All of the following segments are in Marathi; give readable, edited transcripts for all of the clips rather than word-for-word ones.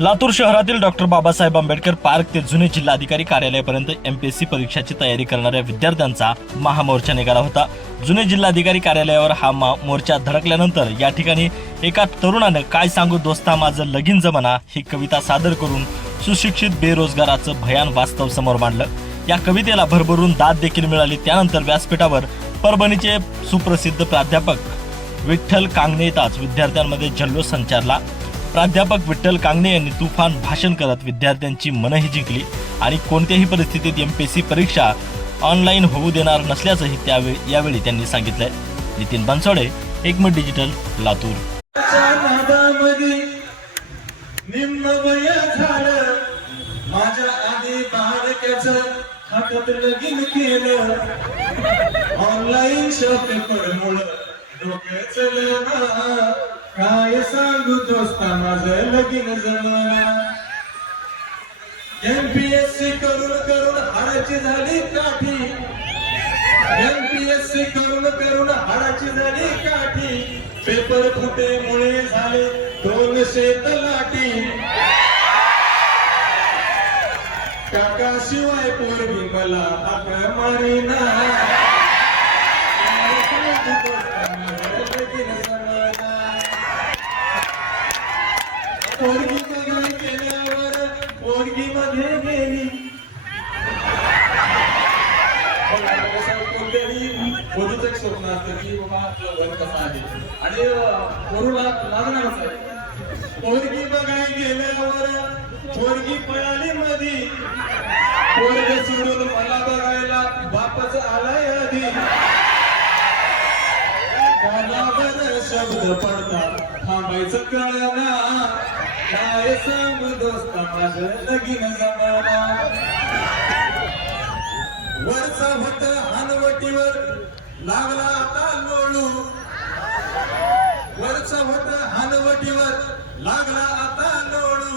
लातूर शहरातील डॉक्टर बाबासाहेब आंबेडकर पार्क ते जुने जिल्हाधिकारी कार्यालयापर्यंत एमपीएससी परीक्षाची तयारी करणाऱ्या विद्यार्थ्यांचा महामोर्चा निघाला होता। जुने जिल्हाधिकारी कार्यालयावर हा मोर्चा धडकल्यानंतर या ठिकाणी एका तरुणानं काय सांगू दोस्ता माझं लगीन जमाना ही कविता सादर करून सुशिक्षित बेरोजगाराचं भयान वास्तव समोर मांडलं। या कवितेला भरभरून दाद देखील मिळाली। त्यानंतर व्यासपीठावर परभणीचे सुप्रसिद्ध प्राध्यापक विठ्ठल कांगणे येताच विद्यार्थ्यांमध्ये जल्लोष संचारला। प्राध्यापक विठ्ठल कांगणे यांनी तुफान भाषण करत विद्यार्थ्यांची मनही जिंकली आणि कोणत्याही परिस्थितीत एमपीएससी परीक्षा ऑनलाईन होऊ देणार नसल्याचंही यावेळी त्यांनी सांगितलंय। नितीन बनसोडे, एकमत डिजिटल, लातूर। ऑनलाईन पेपर काय सांगू दोस्ता माझं लगीन जमाना। एमपीएससी करून करून हाडाची झाली काठी, एमपीएससी करून करून हाडाची झाली काठी। पेपर फुटे मुळे झाले 200 तलाठी। काका शिवाय पोरगी मला हाक मारीना। पोरगी बघाई केल्यावर पोरगी मध्ये गेली। कोणत्याही पोरीचं एक स्वप्न असतं की बाबा आपलं घर कसं आहे आणि पोरूला लागणारच आहे। पोरगी बघाई गेल्यावर पोरगी पळाली मधी, पोरग सोडून मला बघायला बापच आलाय आधी। गालावर शब्द पडतात थांबायचं कळना। काय सांगू दोस्ता माझं लगीन जमाना। वरचा होत हानवटीवर लागला आता लोळू, वरचा होत हानवटीवर लागला आता लोळू।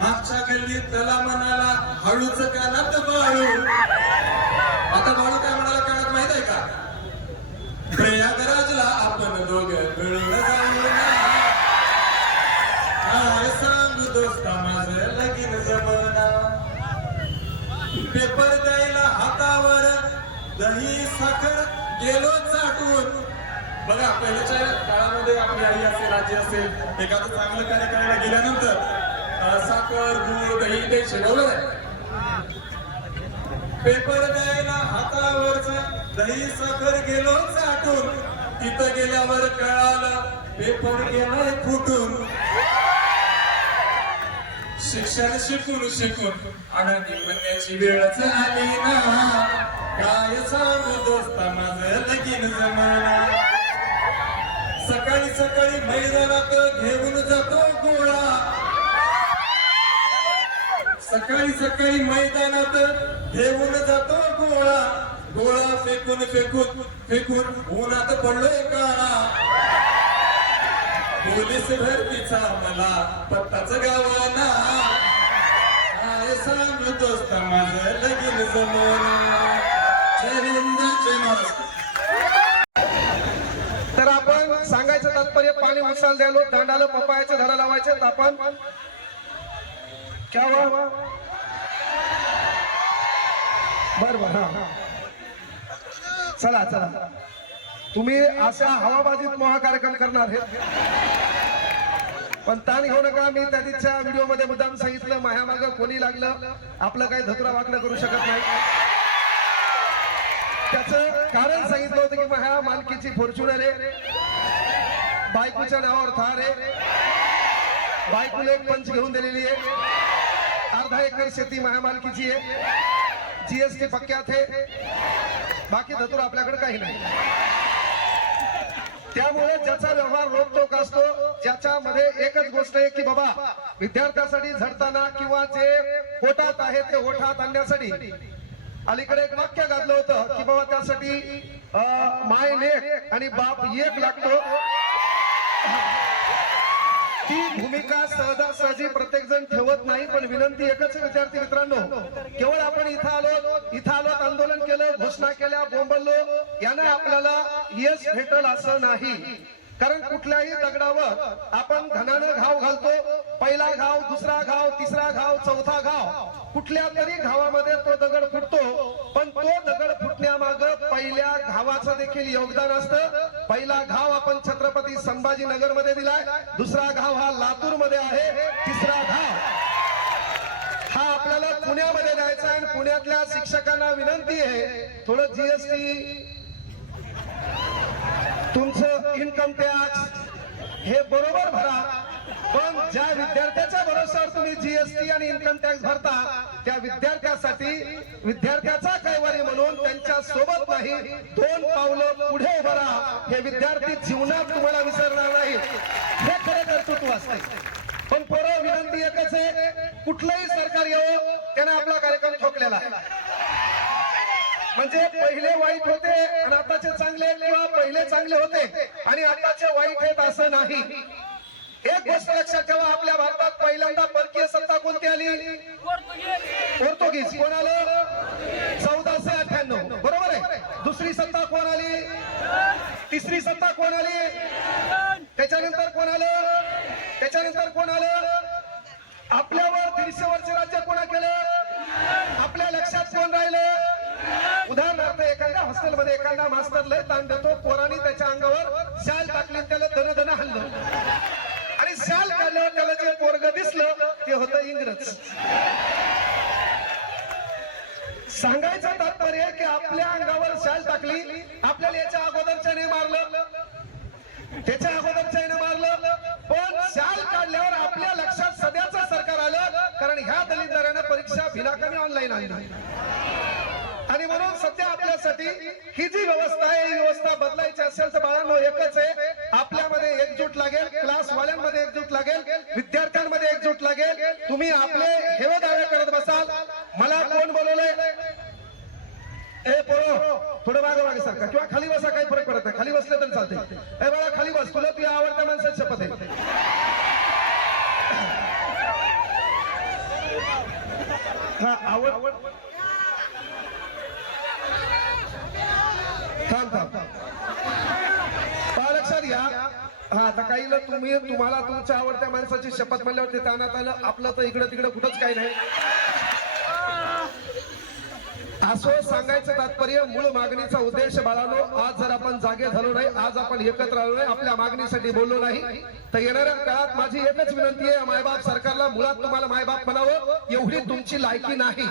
मागच्या गल्लीत त्याला म्हणाला हळूच कानात बाळू। आता बाळू काय म्हणाला कानात माहित आहे का? प्रयागराजला आपण दोघं मिळून जाऊ ना। काय सांगू दोस्ता माझं लगीन जमाना। पेपर द्यायला हातावर दही साखर गेलो चाटून। बघा पहिल्याच्या काळामध्ये आपली आई असेल आजी असेल एखादं चांगलं कार्य करायला गेल्यानंतर साखर गुळ दही ते शिजवलं आहे। पेपर द्यायला हातावरच दही साखर गेलो चाटून। तिथं गेल्यावर कळालं पेपर गेलाय फुटून। शिक्षण शिकून शिकून अडाणी बनण्याची वेळच आली ना। काय सांगू दोस्ता माझं लगीन जमाना। सकाळी सकाळी मैदानात घेऊन जातो गोळा, सकाळी सकाळी मैदानात घेऊन जातो गोळा। गोळा फेकून फेकून फेकून उन्हात पडलोय काळा। पोलीस भरतीचा मला पत्ताच गावाना। काय सांगू दोस्ता माझं लगीन जमाना। तर आपण सांगायचं तात्पर्य पाणी उचल द्यालो दांडाला पपायाचं झाडं लावायचं तर आपण क्या वा बर बर हा चला चला तुम्ही अशा हवाबाजीत मोहा कार्यक्रम करणार आहेत पण ताण घेऊ नका। मी त्या दिवशीच्या व्हिडिओ मध्ये मुद्दाम सांगितलं माया मागं कोणी लागलं आपलं काही धतुरा वाकडं करू शकत नाही। त्याचं कारण सांगितलं होतं की माझ्या मालकीची फॉर्च्युनर आहे, बायकोच्या नावावर थार आहे, बायकोला एक पंच घेऊन दिलेली आहे, अर्धा एकर शेती माझ्या मालकीची आहे, जीएसटी पक्क्यात आहे, बाकी धतुर आपल्याकडे काही नाही। त्यामुळे ज्याचा व्यवहार रोखटोक असतो ज्याच्यामध्ये एकच गोष्ट आहे की बाबा विद्यार्थ्यासाठी झडताना किंवा जे पोटात आहे ते ओठात आणण्यासाठी अलीकडे एक वाक्य गाजलं होतं की बाबा त्यासाठी माय लेक आणि बाप एक लागतो। ती भूमिका सहजासहजी प्रत्येक जण ठेवत नाही पण विनंती एकच विद्यार्थी मित्रांनो केवळ आपण इथं आलो आंदोलन केलं घोषणा केल्या बोंबललो याने आपल्याला यश भेटल असं नाही। कारण कुठल्याही दगडावर आपण घनानं घाव घालतो पहिला घाव, दुसरा घाव, तिसरा घाव, चौथा घाव, कुठल्या तरी घावामध्ये तो दगड फुटतो. पण तो दगड फुटण्यामाग पहिल्या घावाचं देखील योगदान असतं. पहिला घाव आपण छत्रपती संभाजीनगर मध्ये दिलाय, दुसरा घाव हा लातूर मध्ये आहे, तिसरा घाव हा आपल्याला पुण्यामध्ये द्यायचा आहे. आणि पुण्यातल्या शिक्षकांना विनंती आहे, थोडं जीएसटी, तुमचं इन्कम टॅक्स हे बरोबर भरा. पण ज्या विद्यार्थ्याच्या भरोश्यावर तुम्ही जीएसटी आणि इन्कम टॅक्स भरता, त्या विद्यार्थ्यासाठी विद्यार्थ्याचा कैवारी म्हणून त्यांच्या सोबत नाही, 2 पावलं पुढे उभं राहा. हे विद्यार्थी जीवनात तुम्हाला विसरणार नाही. हे खरं कर्तृत्व असते. पण पोरं, विनंती एकच आहे, कुठलंही सरकार येवो त्याने आपला कार्यक्रम ठोकलेला आहे. म्हणजे पहिले वाईट होते आणि आताचे चांगले, किंवा पहिले चांगले होते आणि आताचे वाईट आहेत असं नाही. एक गोष्ट लक्षात ठेवा, आपल्या भारतात पहिल्यांदा परकीय सत्ता कोणती आली? पोर्तुगीज. कोण आलं? 1498, बरोबर आहे. दुसरी सत्ता कोण आली? तिसरी सत्ता कोण आली? त्याच्यानंतर कोण आलं? त्याच्यानंतर कोण आलं? आपल्यावर 150 वर्ष राज्य कोणा केलं? आपल्या लक्षात कोण राहिलं? उदाहरणार्थ, एखाद्या हॉस्टेलमध्ये एखादा मास्तर लय ताण देतो, पोरांनी त्याच्या अंगावर शाल टाकली, त्याला दन हल्लं आणि शाल काढल्यावर त्याला जे पोरग दिसलं ते होतं इंग्रज. सांगायचं तात्पर्य की आपल्या अंगावर शाल टाकली, आपल्याला याच्या अगोदरच्याने मारलं, त्याच्या अगोदरच्याने मारलं, पण शाल काढल्यावर आपल्या लक्षात सध्याचं सरकार आलं, कारण ह्या दलितदारांना परीक्षा बिनाकामी ऑनलाईन आली. आणि म्हणून सध्या आपल्यासाठी ही जी व्यवस्था आहे, ही व्यवस्था बदलायची असेल तर बाळांनो एकच आहे, आपल्यामध्ये एकजूट लागेल, क्लासवाल्यांमध्ये एकजूट लागेल, विद्यार्थ्यांमध्ये एकजूट लागेल. तुम्ही आपले हेवे दावे करत बसाल. मला कोण बोलवलंय? ए पोरो, थोडं मागे सारखा, किंवा खाली बसा, काही फरक पडत नाही, खाली बसले तरी चालते. ए बाळा खाली बस, तुला तुझ्या आवडत्या माणसाची शपथ आहे. हा आवड, लक्षात घ्या. हा आता काही तुम्हाला तुमच्या आवडत्या माणसाची शपथ म्हणल्यावर ते तानात आलं, आपलं तर इकडं तिकडं कुठंच काही नाही. असं सांगायचं तात्पर्य, मूळ मागणीचा उद्देश बाळांनो, आज जर आपण जागे झालो नाही, आज आपण एकत्र आलो नाही, आपल्या मागणीसाठी बोललो नाही, तर येणाऱ्या काळात माझी एकच विनंती आहे, मायबाप सरकारला, मुळात तुम्हाला मायबाप म्हणावं एवढी तुमची लायकी नाही.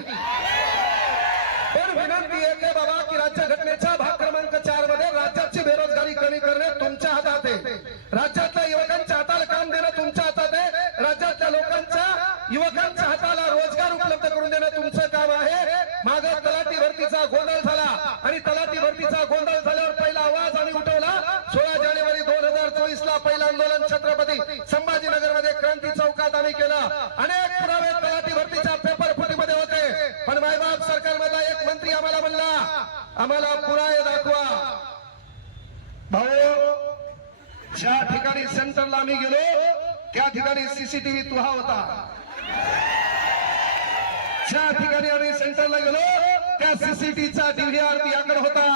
पण विनंती आहे की बाबा, की राज्यघटनेच्या भाग क्रमांक 4 मध्ये राज्याची बेरोजगारी कमी करणे तुमच्या हातात आहे, राज्यातल्या युवकांच्या हाताला काम देणं तुमच्या हातात आहे, राज्यातल्या युवकांच्या हाताला रोजगार उपलब्ध करून देणं तुमचं काम आहे. मागे तलाठी भरतीचा गोंधळ झाला आणि तलाठी भरतीचा गोंधळ झाल्यावर पहिला आवाज आम्ही उठवला. 16 जानेवारी 2024 ला पहिलं आंदोलन छत्रपती संभाजीनगर मध्ये क्रांती चौकात आम्ही केलं. अनेक पुरावे तलाठी भरतीच्या पेपर फुटीमध्ये होते, पण मायबाप सरकारमधला एक मंत्री आम्हाला म्हणला, आम्हाला पुरावे दाखवा. भाऊ, ज्या ठिकाणी सेंटरला आम्ही गेलो त्या ठिकाणी सीसीटीव्ही तुहा होता. ज्या ठिकाणी आम्ही सेंटरला गेलो त्या सीसीटीव्हीचा डीव्हीआर याकडे होता.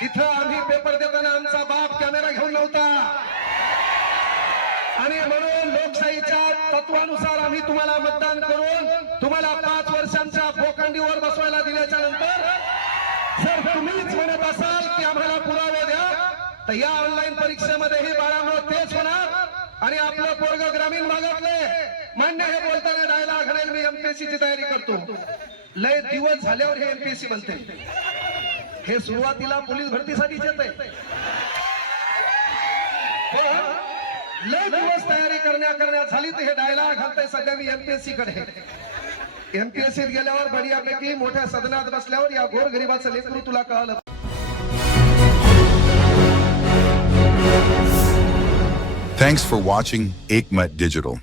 तिथं आम्ही पेपर देताना आमचा बाप कॅमेरा घेऊन नव्हता. आणि म्हणून लोकशाहीच्या तत्वानुसार आम्ही तुम्हाला मतदान करून तुम्हाला 5 वर्षांच्या बोकांडीवर बसवायला दिल्याच्या नंतर जर तुम्हीच म्हणत असाल की आम्हाला पुरावे द्या, तर या ऑनलाईन परीक्षेमध्येही बाळांनो तेच होणार. आणि आपलं पोरग ग्रामीण भागातले मान्य हे बोलताना डायलॉग घालेल, मी एमपीएससी ची तयारी करतो. लय दिवस झाल्यावर हे एमपीएससी बनते. हे सुरुवातीला पोलीस भरतीसाठीच येत आहे, पण लय दिवस तयारी करण्या झाली तर हे डायलॉग घालतंय सध्या मी एमपीएससी कडे. एमपीएससीत गेल्यावर बढियापैकी मोठ्या सदनात बसल्यावर या गोरगरिबाचं लेकरू तुला कळालं. Thanks for watching Ekmat Digital.